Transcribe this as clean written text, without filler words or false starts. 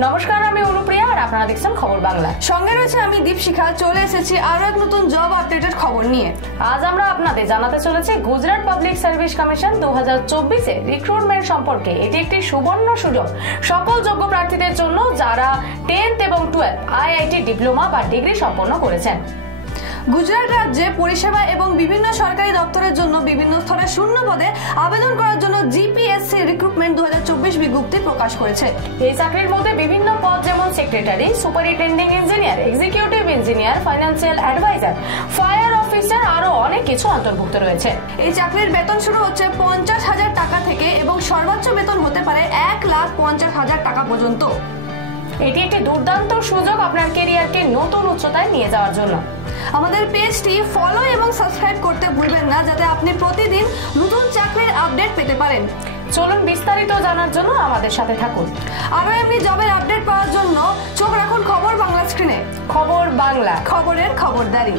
নমস্কার, আমি অনুপ্রিয়া আর আপনারা দেখছেন খবর বাংলা। সঙ্গে রয়েছে আমি দীপশিখা। চলে এসেছি আরো এক নতুন জব আপডেটের খবর নিয়ে। আজ আমরা আপনাদের জানাতে চলেছি গুজরাট পাবলিক সার্ভিস কমিশন 2024-এ রিক্রুটমেন্ট সম্পর্কে। এটি একটি সুবর্ণ সুযোগ সকল যোগ্য প্রার্থীদের জন্য যারা 10th এবং 12th IIT ডিপ্লোমা বা ডিগ্রি সম্পন্ন করেছেন। গুজরাট রাজ্যে পরিষেবা এবং বিভিন্ন সরকারি দপ্তরের জন্য বিভিন্ন স্তরের শূন্য পদে আবেদন করার জন্য জিপিএসসি রিক্রুটমেন্ট 2024 বিজ্ঞপ্তি প্রকাশ করেছে। এই চাকরির মধ্যে বিভিন্ন পদ যেমন secretary, superintending engineer, executive engineer, financial adviser, fire officer আরো অনেক কিছু অন্তর্ভুক্ত রয়েছে। এই চাকরির বেতন শুরু হচ্ছে 50,000 টাকা থেকে এবং সর্বোচ্চ বেতন হতে পারে 1,50,000 টাকা পর্যন্ত। এটি একটি দুর্দান্ত সুযোগ আপনার কেরিয়ারকে নতুন উচ্চতায় নিয়ে যাওয়ার জন্য। আমাদের পেজটি ফলো এবং সাবস্ক্রাইব করতে ভুলবেন না, যাতে আপনি প্রতিদিন নতুন চাকরির আপডেট পেতে পারেন। চলুন বিস্তারিত জানার জন্য আমাদের সাথে থাকুন। আরো এমনি জবের আপডেট পাওয়ার জন্য চোখ রাখুন খবর বাংলা স্ক্রিনে। খবর বাংলা, খবরের খবরদারি।